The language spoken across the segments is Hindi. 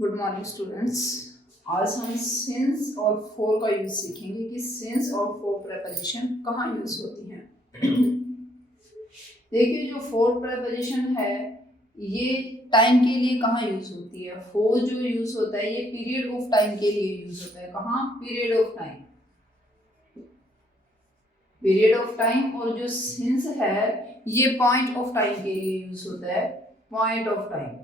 Good morning students. आज हम सिंस और फॉर का यूज सीखेंगे कि सिंस और फॉर प्रेपोजिशन कहाँ यूज होती हैं। देखिए, जो फॉर प्रेपोजिशन है ये टाइम के लिए कहाँ यूज होती है। फॉर जो यूज होता है ये पीरियड ऑफ टाइम के लिए यूज होता है। कहाँ? Period of time, period of time. और जो सिंस है ये पॉइंट ऑफ टाइम के लिए यूज होता है, पॉइंट ऑफ टाइम।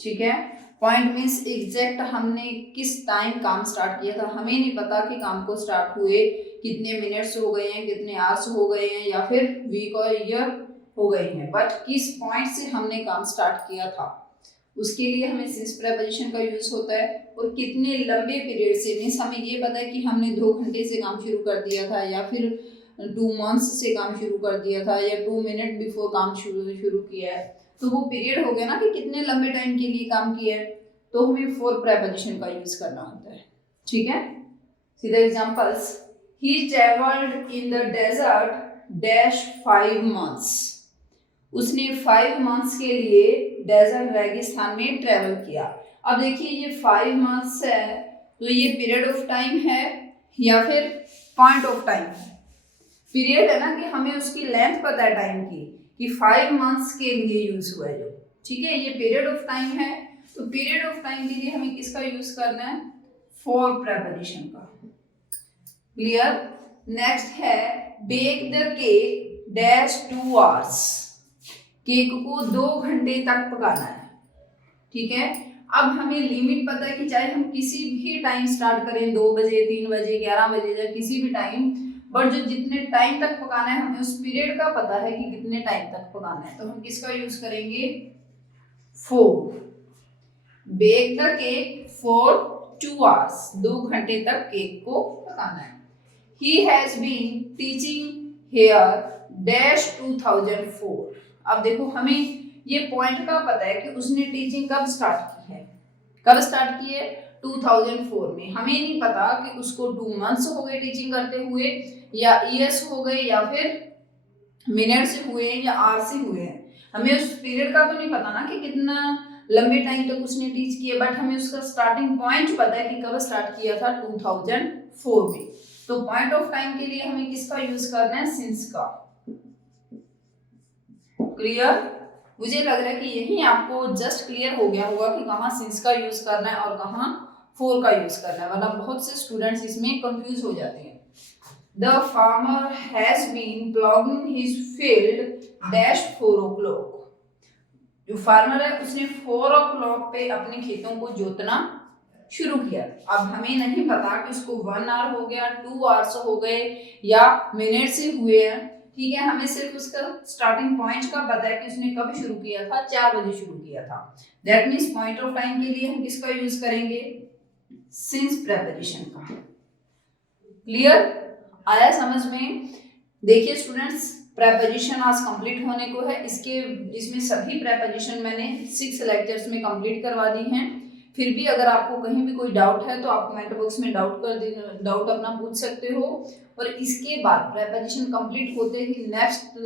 ठीक है, पॉइंट मीन्स एग्जैक्ट हमने किस टाइम काम स्टार्ट किया था। हमें नहीं पता कि काम को स्टार्ट हुए कितने मिनट्स हो गए हैं, कितने आवर्स हो गए हैं, या फिर वीक और ईयर हो गए हैं, बट किस पॉइंट से हमने काम स्टार्ट किया था उसके लिए हमें सिंस प्रेपोजिशन का यूज होता है। और कितने लंबे पीरियड से, मीन्स हमें ये पता है कि हमने 2 घंटे से काम शुरू कर दिया था, या फिर 2 मंथ्स से काम शुरू कर दिया था, या 2 मिनट बिफोर काम शुरू किया है, तो वो पीरियड हो गया ना कि कितने लंबे टाइम के लिए काम किया है, तो हमें फॉर प्रेपोजिशन का यूज करना होता है। ठीक है, सीधा examples, he travelled in the desert dash 5 months. उसने 5 मंथ्स के लिए डेजर्ट रेगिस्तान में ट्रेवल किया। अब देखिए ये 5 मंथ्स है, तो ये पीरियड ऑफ टाइम है या फिर पॉइंट ऑफ टाइम है। पीरियड है ना कि हमें उसकी लेंथ पता है टाइम की, कि 5 मंथ्स के लिए यूज हुआ है जो। ठीक है, ये पीरियड ऑफ टाइम है, तो पीरियड ऑफ टाइम के लिए हमें किसका यूज करना है? फॉर प्रेपोजिशन का। क्लियर? नेक्स्ट है bake the cake dash 2 hours. Cake को 2 घंटे तक पकाना है। ठीक है, अब हमें लिमिट पता है कि चाहे हम किसी भी टाइम स्टार्ट करें, 2 बजे, 3 बजे, 11 बजे, या किसी भी टाइम, बट जो जितने टाइम तक पकाना है हमें उस पीरियड का पता है कि कितने टाइम तक पकाना है, तो हम किसका यूज करेंगे? For. Bake the cake for 2 hours, 2 घंटे तक केक को पकाना है। He has been teaching here dash 2004। अब देखो हमें ये पॉइंट का पता है कि उसने टीचिंग कब स्टार्ट की है। कब स्टार्ट की है? 2004 में। हमें नहीं पता कि उसको 2 मंथ्स हो गए टीचिंग करते हुए, या ईयर्स हो गए, या फिर मिनट से हुए, या आवर से हुए हैं। हमें उस पीरियड का तो नहीं पता ना कि कितना लंबे टाइम तक उसने टीच किया, बट हमें उसका स्टार्टिंग पॉइंट पता है कि कब स्टार्ट किया था, 2004 में। तो पॉइंट ऑफ टाइम के लिए हमें किसका यूज करना है? सिंस का। क्लियर? मुझे लग रहा है कि यही आपको जस्ट क्लियर हो गया होगा कि कहाँ सिंस का यूज करना है और कहाँ फॉर का यूज करना है, वरना बहुत से स्टूडेंट्स इसमें कंफ्यूज हो जाते हैं। The farmer has been ploughing his field dash 4 o'clock। जो फार्मर है उसने 4 o'clock पे अपने खेतों को जोतना शुरू किया। अब हमें नहीं पता कि उसको 1 आवर हो गया, 2 आवर्स हो गए, या मिनट से हुए हैं। ठीक है, हमें सिर्फ उसका स्टार्टिंग पॉइंट का पता है कि उसने कब शुरू किया था, 4 बजे शुरू किया था। That means point of time के लिए हम किसका यूज करेंगे? सिंस प्रेपोजिशन का। क्लियर? आया समझ में? देखिए स्टूडेंट्स, प्रेपोजिशन आज कंप्लीट होने को है। इसमें सभी प्रेपोजिशन मैंने 6 लेक्चर्स में कंप्लीट करवा दी हैं। फिर भी अगर आपको कहीं भी कोई डाउट है तो आप कमेंट बॉक्स में डाउट अपना पूछ सकते हो। और इसके बाद प्रेपोजिशन कंप्लीट होते ही नेक्स्ट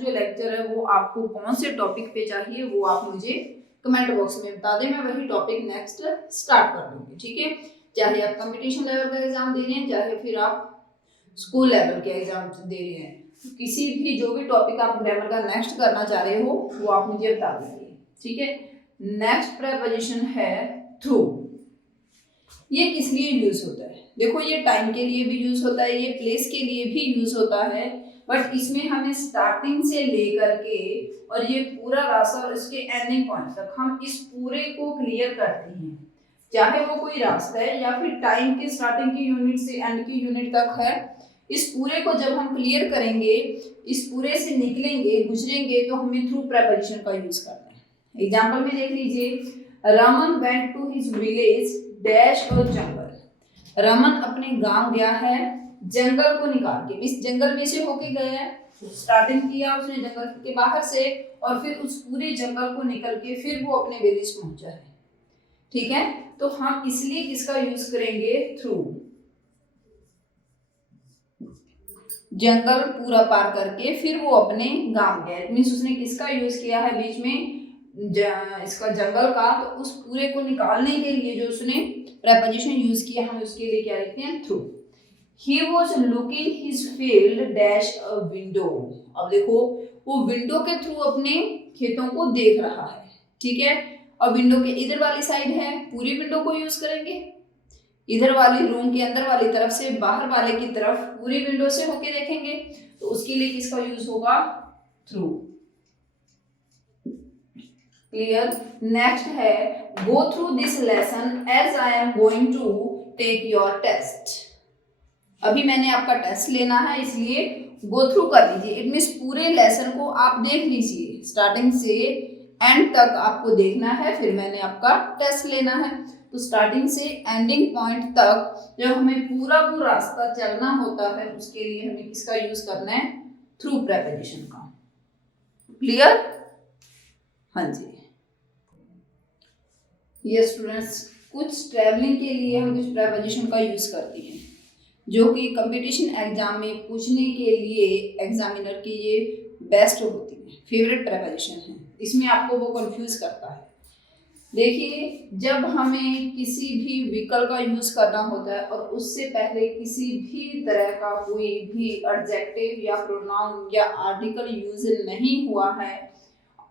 जो लेक्चर है वो आपको कौन से टॉपिक पे चाहिए वो आप मुझे कमेंट बॉक्स में बता दें, मैं वही टॉपिक नेक्स्ट स्टार्ट कर दूंगी। ठीक है, चाहे आप कंपटीशन लेवल का एग्जाम दे रहे हैं, चाहे फिर आप स्कूल लेवल के एग्जाम दे रहे हैं, किसी भी जो भी टॉपिक आप ग्रामर का नेक्स्ट करना चाह रहे हो वो आप मुझे बता दीजिए। ठीक है, नेक्स्ट प्रेपोजिशन है थ्रू। ये किस लिए यूज होता है? देखो, ये टाइम के लिए भी यूज होता है, ये प्लेस के लिए भी यूज होता है, बट इसमें हमें स्टार्टिंग से लेकर के और ये पूरा रास्ता और इसके एंडिंग पॉइंट तक हम इस पूरे को क्लियर करते हैं। चाहे वो कोई रास्ता है या फिर टाइम की स्टार्टिंग की यूनिट से एंड की यूनिट तक है, इस पूरे को जब हम क्लियर करेंगे, इस पूरे से निकलेंगे, गुजरेंगे, तो हमें थ्रू प्रेपोजिशन का यूज करना है। एग्जाम्पल में देख लीजिए, Raman went to his village dash और जंगल। रमन अपने गांव गया है जंगल को निकाल के। इस जंगल में से होके गया है, स्टार्टिंग किया उसने जंगल के बाहर से, और फिर उस पूरे जंगल को निकल के फिर वो अपने विलेज पहुंचा है। ठीक है, तो हम इसलिए किसका यूज करेंगे? थ्रू। जंगल पूरा पार करके फिर वो अपने गांव गया, मीन्स उसने किसका यूज किया है? बीच में इसका जंगल का, तो उस पूरे को निकालने के लिए जो उसने प्रेपोजिशन यूज किया हम उसके लिए क्या लिखते हैं? Through. He was looking his field dash a window। अब देखो वो विंडो के थ्रू अपने खेतों को देख रहा है, ठीक है। और विंडो के इधर वाली साइड है, पूरी विंडो को यूज करेंगे। इधर वाली रूम के अंदर वाली तरफ से बाहर वाले की तरफ पूरी विंडो से होके देखेंगे, तो उसके लिए किसका यूज होगा? थ्रू। क्लियर। नेक्स्ट है go through this lesson as I am going to take your test. अभी मैंने आपका टेस्ट लेना है, इसलिए गो थ्रू कर लीजिए। इट मीन्स पूरे लेसन को आप देख लीजिए, स्टार्टिंग से एंड तक आपको देखना है, फिर मैंने आपका टेस्ट लेना है। तो स्टार्टिंग से एंडिंग पॉइंट तक जब हमें पूरा रास्ता चलना होता है, उसके लिए हमें किसका यूज करना है? थ्रू प्रेपोजिशन का। क्लियर? हाँ जी। ये स्टूडेंट्स कुछ ट्रैवलिंग के लिए हम कुछ प्रेपोजिशन का यूज करते हैं, जो कि कंपटीशन एग्जाम में पूछने के लिए एग्जामिनर की ये बेस्ट होती है, फेवरेट प्रेपोजिशन है। इसमें आपको वो कंफ्यूज करता है। देखिए, जब हमें किसी भी व्हीकल का यूज करना होता है और उससे पहले किसी भी तरह का कोई भी एडजेक्टिव या प्रोनाउन या आर्टिकल यूज नहीं हुआ है,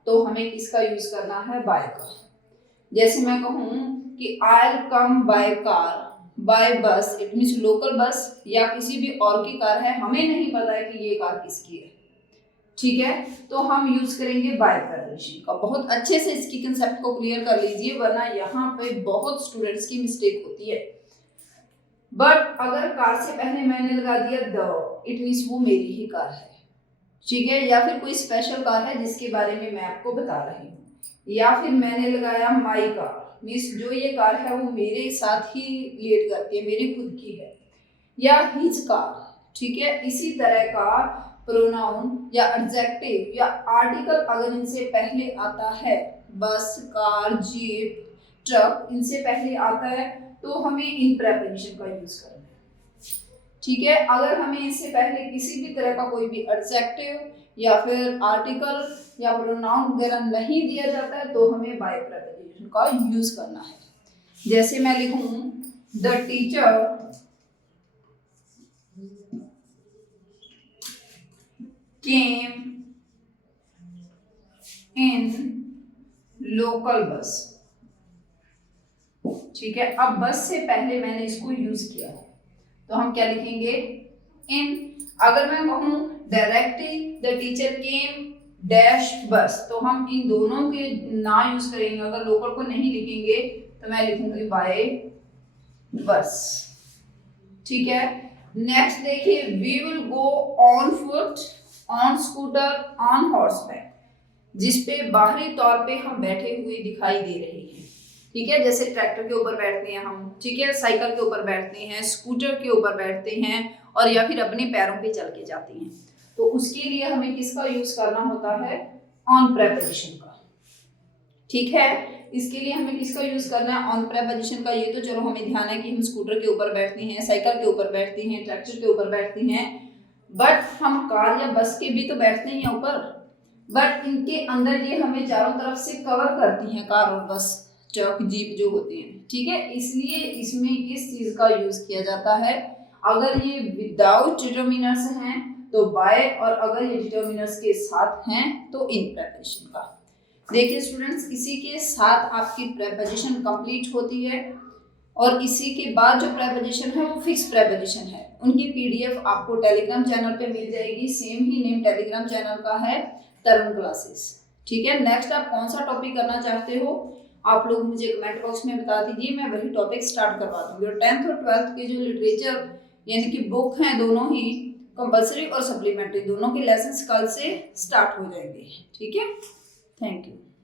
तो हमें किसका यूज करना है? बाय का। जैसे मैं कहूँ कि I will come by car, by bus, it means local bus या किसी भी और की कार है, हमें नहीं पता है कि ये कार किसकी है, ठीक है, तो हम यूज करेंगे बाय प्रेपोजिशन का। बहुत अच्छे से इसकी कंसेप्ट को क्लियर कर लीजिए, वरना यहाँ पे बहुत स्टूडेंट्स की मिस्टेक होती है। बट अगर कार से पहले मैंने लगा दिया द, इट मीन्स वो मेरी ही कार है, ठीक है, या फिर कोई स्पेशल कार है जिसके बारे में मैं आपको बता रही हूँ, या फिर मैंने लगाया माई कार, मीन्स जो ये कार है वो मेरे साथ ही रिलेट करती है, मेरी खुद की है, या हिज कार, ठीक है। इसी तरह का प्रोनाउन या एडजेक्टिव या आर्टिकल अगर इनसे पहले आता है, बस, कार, जीप, ट्रक, इनसे पहले आता है, तो हमें इन प्रेपोजिशन का यूज करना है, ठीक है। अगर हमें इससे पहले किसी भी तरह का कोई भी एडजेक्टिव या फिर आर्टिकल या प्रोनाउन वगैरह नहीं दिया जाता है, तो हमें बाय प्रेपोजिशन का यूज करना है। जैसे मैं लिखूं the teacher came in local bus, ठीक है। अब बस से पहले मैंने इसको यूज किया है, तो हम क्या लिखेंगे? इन। अगर मैं कहूं directly the teacher came dash बस, तो हम इन दोनों के ना यूज करेंगे। अगर लोकल को नहीं लिखेंगे तो मैं लिखूंगी बाय बस, ठीक है। नेक्स्ट देखिए, we will go on foot, on scooter, on horseback, जिसपे बाहरी तौर पे हम बैठे हुए दिखाई दे रहे हैं, ठीक है। जैसे ट्रैक्टर के ऊपर बैठते हैं हम, ठीक है, साइकिल के ऊपर बैठते हैं, स्कूटर के ऊपर बैठते हैं, और या फिर अपने पैरों पे चल के जाते हैं, तो उसके लिए हमें किसका यूज करना होता है? ऑन प्रेपोजिशन का, ठीक है। इसके लिए हमें किसका यूज करना है? ऑन प्रेपोजिशन का। ये तो चलो हमें ध्यान है कि हम स्कूटर के ऊपर बैठते हैं, साइकिल के ऊपर बैठते हैं, ट्रैक्टर के ऊपर बैठते हैं, बट हम कार या बस के भी तो बैठते हैं ऊपर, बट इनके अंदर ये हमें चारों तरफ से कवर करती हैं, कार और बस, ट्रक, जीप जो होती हैं, ठीक है। इसलिए इसमें किस चीज का यूज किया जाता है? अगर ये विदाउट डिटर्मिनर्स हैं तो बाय, और अगर ये डिटर्मिनर्स के साथ हैं तो इन प्रेपोजिशन का। देखिए स्टूडेंट्स, इसी के साथ आपकी प्रेपोजिशन कंप्लीट होती है, और इसी के बाद जो प्रेपोजिशन है वो फिक्स प्रेपोजिशन है। उनकी पीडीएफ आपको टेलीग्राम चैनल पे मिल जाएगी, सेम ही नेम टेलीग्राम चैनल का है, तरुण क्लासेस, ठीक है। नेक्स्ट आप कौन सा टॉपिक करना चाहते हो आप लोग मुझे कमेंट बॉक्स में बता दीजिए, मैं वही टॉपिक स्टार्ट करवा दूंगी। और 10th और 12th के जो लिटरेचर यानी कि बुक हैं, दोनों ही कंपल्सरी और सप्लीमेंट्री, दोनों के लेसन्स कल से स्टार्ट हो जाएंगे, ठीक है। Thank you.